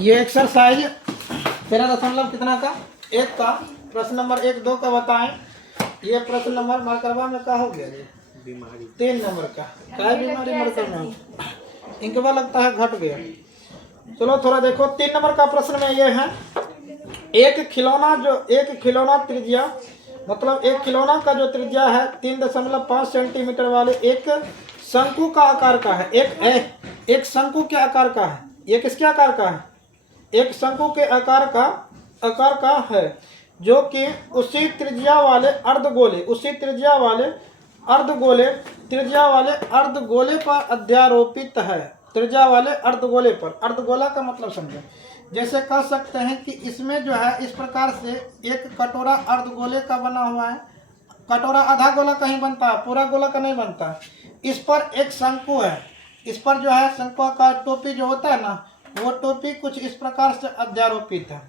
ये एक्सरसाइज 13 कितना का 1 का प्रश्न नंबर 1 2 का बताएं। ये प्रश्न नंबर मरकबा में का हो गया ये बीमारी 3 नंबर का क्या बीमारी मरकबा में इनके लगता है घट गया। चलो थोड़ा देखो 3 नंबर का प्रश्न में ये है एक खिलौना त्रिज्या मतलब एक खिलौना का जो त्रिज्या है 3.5 सेंटीमीटर वाले एक शंकु का आकार का है। एक शंकु के आकार का है। ये किसके आकार का है? एक शंकु के आकार का है जो कि उसी त्रिज्या वाले अर्धगोले पर अध्यारोपित है। त्रिज्या वाले अर्धगोले पर, अर्धगोला का मतलब समझो। जैसे कह सकते हैं कि इसमें जो है इस प्रकार से एक कटोरा अर्धगोले का बना हुआ है। कटोरा आधा गोला का ही बनता है, पूरा गोला का नहीं बनता। इस पर एक शंकु है, इस पर जो है शंकु का टोपी जो होता है ना, वो टोपी कुछ इस प्रकार से अध्यारोपित है।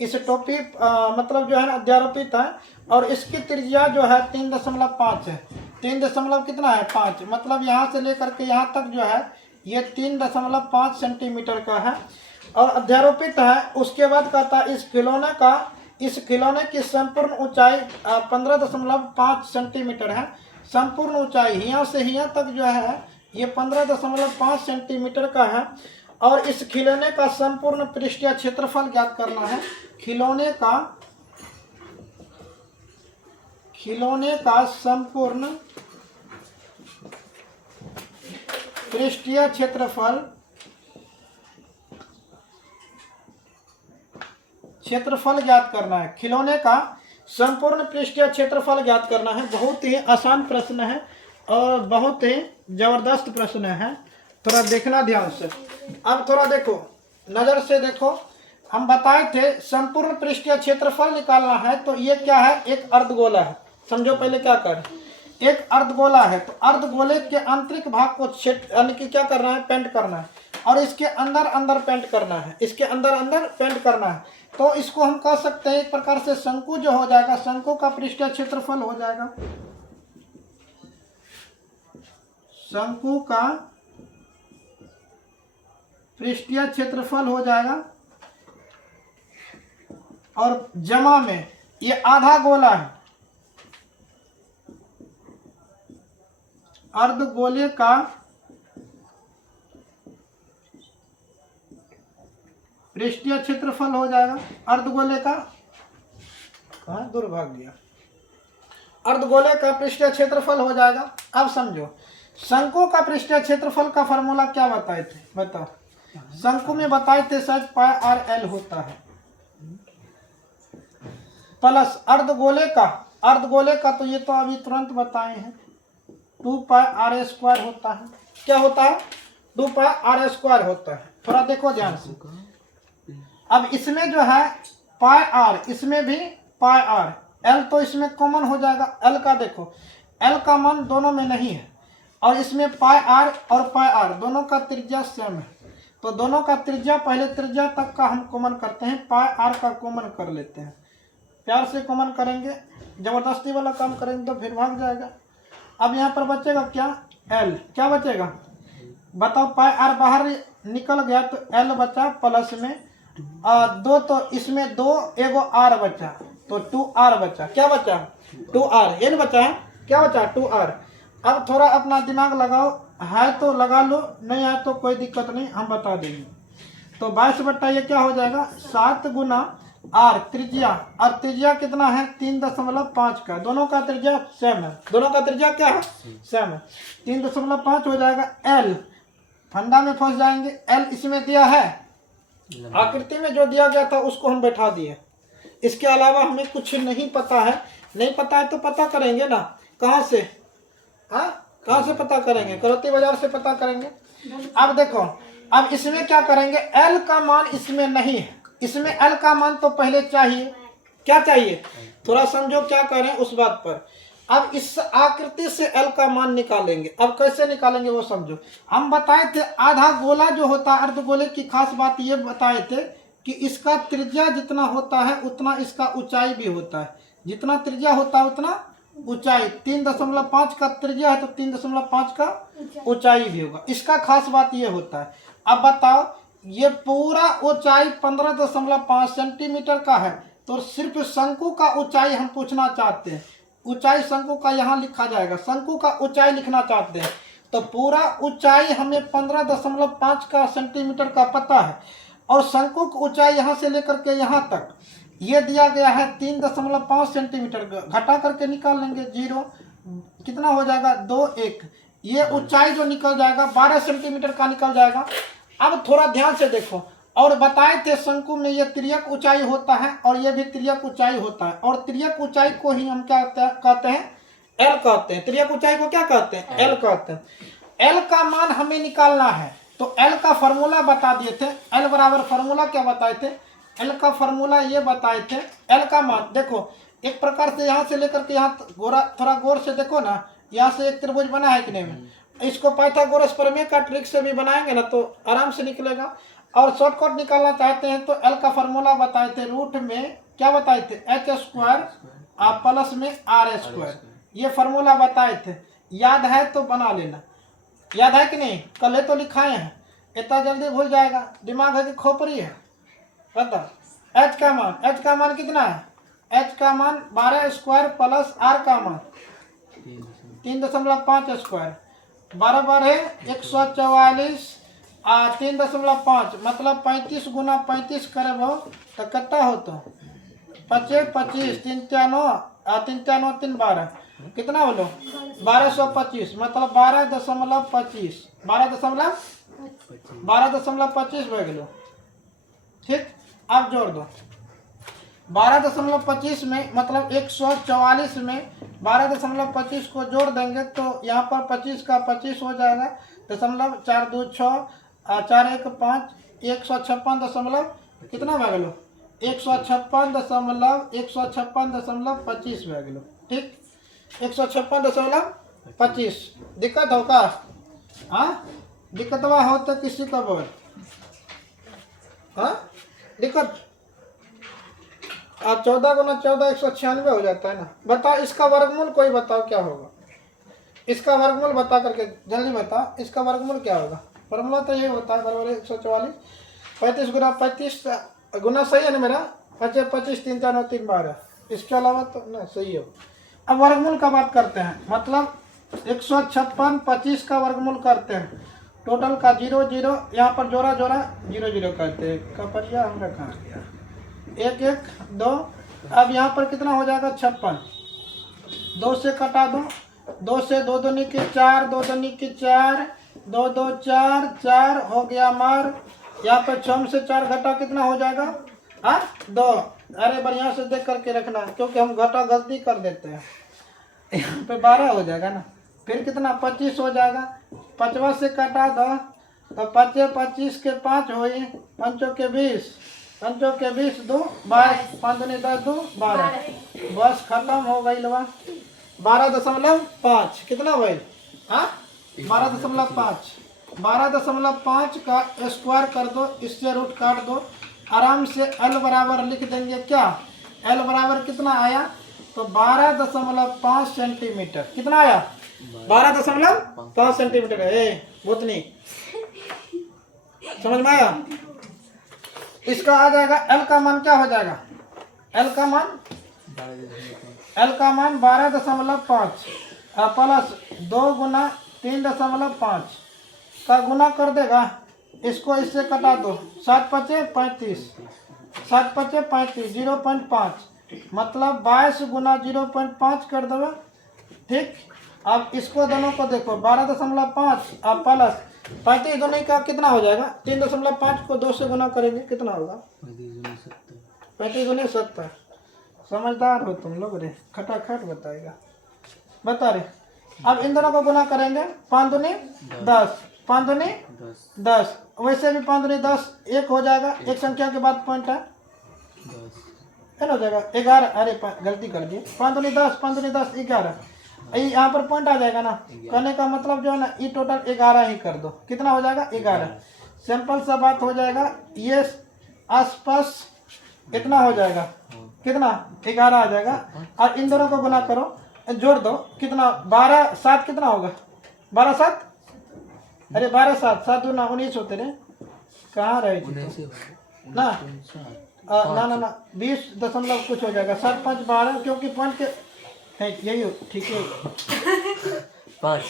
इस टोपी मतलब जो है ना अध्यारोपित है और इसकी त्रिज्या जो है 3.5 है। 3 कितना है 5, मतलब यहाँ से लेकर के यहाँ तक जो है ये 3.5 सेंटीमीटर का है और अध्यारोपित है। उसके बाद कहता है इस खिलौने की संपूर्ण ऊंचाई 15.5 सेंटीमीटर है। संपूर्ण ऊंचाई यहाँ से यहाँ तक जो है ये 15.5 सेंटीमीटर का है और इस खिलौने का संपूर्ण पृष्ठीय क्षेत्रफल ज्ञात करना है। खिलौने का संपूर्ण पृष्ठीय क्षेत्रफल ज्ञात करना है। खिलौने का संपूर्ण पृष्ठीय क्षेत्रफल ज्ञात करना है। बहुत ही आसान प्रश्न है और बहुत ही जबरदस्त प्रश्न है। थोड़ा देखना ध्यान से। अब थोड़ा देखो, नजर से देखो। हम बताए थे संपूर्ण पृष्ठीय क्षेत्रफल निकालना है तो ये क्या है, एक अर्धगोला है। समझो पहले क्या कर, एक अर्धगोला है तो अर्धगोले के आंतरिक भाग को यानी कि क्या करना है, पेंट करना है और इसके अंदर पेंट करना है, इसके अंदर पेंट करना है। तो इसको हम कह सकते हैं एक प्रकार से शंकु जो हो जाएगा, शंकु का पृष्ठीय क्षेत्रफल हो जाएगा, शंकु का पृष्ठीय क्षेत्रफल हो जाएगा और जमा में ये आधा गोला है, अर्धगोले का पृष्ठीय क्षेत्रफल हो जाएगा। अर्धगोले का कहाँ दूर भाग गया, अर्धगोले का पृष्ठीय क्षेत्रफल हो जाएगा। अब समझो शंकु का पृष्ठीय क्षेत्रफल का फॉर्मूला क्या बताए थे, बताओ। शंकु में बताए थे शायद पाई आर एल होता है प्लस अर्धगोले का तो ये तो अभी तुरंत बताए हैं 2 पाई आर स्क्वायर होता है। क्या होता है, 2 पाई आर स्क्वायर होता है। थोड़ा देखो ध्यान से। अब इसमें जो है पाई आर, इसमें भी पाई आर, एल तो इसमें कॉमन हो जाएगा। एल का देखो, एल का मान दोनों में नहीं है और इसमें पाई आर और पाई आर दोनों का त्रिज्या सेम है। तो दोनों का त्रिज्या, पहले त्रिज्या तक का हम कॉमन करते हैं, पाई आर का कॉमन कर लेते हैं। प्यार से कॉमन करेंगे, जबरदस्ती वाला काम करेंगे तो फिर भाग जाएगा। अब यहाँ पर बचेगा क्या, एल। क्या बचेगा बताओ, पाई आर बाहर निकल गया तो एल बचा प्लस में 2, तो इसमें 2 एगो आर बचा तो 2 आर बचा। क्या बचा, 2 आर। एन बचा है, क्या बचा, 2 आर। अब थोड़ा अपना दिमाग लगाओ, है तो लगा लो, नहीं है तो कोई दिक्कत नहीं, हम बता देंगे। तो 22 बट्टा ये क्या हो जाएगा 7 गुना आर त्रिज्या, और त्रिज्या कितना है 3.5 का। दोनों का त्रिज्या सेम है, दोनों का त्रिज्या क्या है, सेम है। 3.5 हो जाएगा एल। फंडा में फंस जाएंगे, एल इसमें दिया है, आकृति में जो दिया गया था उसको हम बैठा दिए। इसके अलावा हमें कुछ नहीं पता है। नहीं पता है तो पता करेंगे ना, कहाँ से, हाँ कहाँ से पता करेंगे, करौती बाजार से पता करेंगे। अब देखो, अब इसमें क्या करेंगे, एल का मान इसमें नहीं है, इसमें एल का मान तो पहले चाहिए। क्या चाहिए, थोड़ा समझो क्या करें उस बात पर। अब इस आकृति से एल का मान निकालेंगे। अब कैसे निकालेंगे वो समझो। हम बताए थे आधा गोला जो होता है, अर्धगोले की खास बात ये बताए थे कि इसका त्रिज्या जितना होता है उतना इसका ऊंचाई भी होता है। जितना त्रिज्या होता है उतना ऊंचाई। 3.5 का त्रिज्या है तो 3.5 का ऊंचाई भी होगा। इसका खास बात ये होता है। अब बताओ ये पूरा ऊंचाई 15.5 सेंटीमीटर का है। तो सिर्फ शंकु का ऊंचाई हम पूछना चाहते हैं। ऊंचाई शंकु का यहाँ लिखा जाएगा, शंकु का ऊंचाई लिखना चाहते हैं। तो पूरा ऊंचाई हमें 15.5 का सेंटीमीटर का पता है, और शंकु की ऊंचाई यहाँ से लेकर के यहाँ तक ये दिया गया है 3.5 सेंटीमीटर। घटा करके निकाल लेंगे, 0 कितना हो जाएगा 2 1। ये ऊंचाई जो निकल जाएगा 12 सेंटीमीटर का निकल जाएगा। अब थोड़ा ध्यान से देखो, और बताए थे शंकु में ये तिर्यक ऊंचाई होता है और ये भी तिर्यक ऊंचाई होता है, और तिर्यक ऊंचाई को ही हम क्या कहते हैं, एल कहते हैं। तिर्यक ऊंचाई को क्या कहते हैं, एल कहते हैं। एल का मान हमें निकालना है, तो एल का फॉर्मूला बता दिए थे। एल बराबर फॉर्मूला क्या बताए थे, एल का फॉर्मूला ये बताए थे। एल का मान देखो, एक प्रकार से यहाँ से लेकर के यहाँ थोड़ा गौर से देखो ना, यहाँ से एक त्रिभुज बना है कि नहीं। इसको पाइथागोरस प्रमेय का ट्रिक से भी बनाएंगे ना तो आराम से निकलेगा। और शॉर्टकट निकालना चाहते हैं तो एल का फॉर्मूला बताए थे, रूट में क्या बताए थे, h² प्लस में r²। ये फॉर्मूला बताए थे, याद है तो बना लेना। याद है कि नहीं, कल तो लिखाए हैं, इतना जल्दी भूल जाएगा, दिमाग है कि खोपड़ी है। बता h का मान कितना है, h का मान 12² प्लस r का मान 3.5²। बराबर है 144 3.5, मतलब 35 गुना 35 करब तो कितना हो, तो 25 25 3 3 12 कितना बोलो 1225, मतलब 12.25 12.25 हो गलो। ठीक, अब जोड़ दो 12.25 में, मतलब 144 में 12.25 को जोड़ देंगे तो यहाँ पर 25 का 25 हो जाएगा, 0.426 4 1 5 156 कितना भै गलो 156.25 भै गलो। ठीक, 156.25। दिक्कत हो का, हाँ दिक्कतवा हो तो किसी का बोल, हाँ दिक्कत। अब 14 गुना 14 196 हो जाता है ना। बताओ इसका वर्गमूल कोई बताओ क्या होगा, इसका वर्गमूल बता करके जल्दी बताओ, इसका वर्गमूल क्या होगा। फॉर्मूला तो ये होता है, बराबर 144 35 गुना 35 गुना सही है ना मेरा, 25 25 3 4 9 3 12, इसके अलावा तो ना सही हो। अब वर्गमूल का बात करते हैं, मतलब 156 25 का वर्गमूल करते हैं, टोटल का 0 0 यहाँ पर जोड़ा 0 0 करते हैं। कपड़िया हमरा कहाँ गया, 1 1 2। अब यहाँ पर कितना हो जाएगा 56, 2 से कटा दो, 2 से 2 दूनी के 4 2 दूनी के 4 2 2 4 4 हो गया मार। यहाँ पर 6 से 4 घटा कितना हो जाएगा 2। अरे बढ़िया से देख करके रखना, क्योंकि हम घटा गलती कर देते हैं। यहाँ पे 12 हो जाएगा ना, फिर कितना 25 हो जाएगा, 5 से कटा दो तो 25 25 के 5 हो, 5 के 20 5 के 20 2 22 5 दूनी 10 2 12, बस खत्म हो गई लवा। 12.5 कितना भाई, हाँ 12.5 12.5 का स्क्वायर कर दो, इससे रूट काट दो आराम से। एल बराबर लिख देंगे क्या, एल बराबर कितना आया, तो 12.5 सेंटीमीटर। कितना आया 12.5 सेंटीमीटर। भूतनी समझ में आया, इसका आ जाएगा एल का मान क्या हो जाएगा, एल का मान 12.5 प्लस 2 गुना 3.5 का गुना कर देगा, इसको इससे कटा दो, 7 5 35 7 5 35 0.5, मतलब 22 गुना 0.5 कर दो। ठीक, अब इसको दोनों को देखो 12.5 अब प्लस 35 दोनों का कितना हो जाएगा, 3.5 को 2 से गुना करेंगे कितना होगा 35 गुने 70। समझदार हो तुम लोग रे, खटाखट बताएगा, बता रे। अब इन दोनों को गुना करेंगे, 5 दूनी 10 5 दूनी 10, वैसे भी 5 दूनी 10 1 हो जाएगा, एक संख्या के बाद पॉइंट है हो जाएगा 11। अरे गलती कर दिए, 5 दूनी 10 5 दूनी 10 11, यहाँ पर पॉइंट आ जाएगा ना। कहने का मतलब जो है ना, ये टोटल 11 ही कर दो, कितना हो जाएगा 11। सिंपल सा बात हो जाएगा, ये आसपास इतना हो जाएगा, कितना 11 आ जाएगा। और इन दोनों को गुना करो, जोड़ दो, कितना 12 7 कितना होगा 12 7, अरे 12 7 7 दूना 19 होते रहे, कहाँ रहे थे ना ना 20 दशमलव कुछ हो जाएगा 7 5 12 क्योंकि 5 के है यही ठीक है 5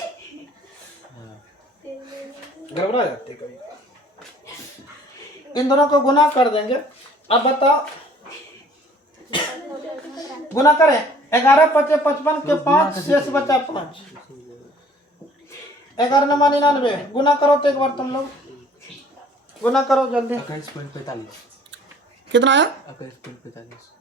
गड़बड़ा जाते कभी। इन दोनों को गुना कर देंगे। अब बताओ गुना करें 11 5 55 के 5 शेष बचा 5 11 9 99 गुना करो तो एक बार तुम लोग गुना करो जल्दी 21.45 कितना है 21.45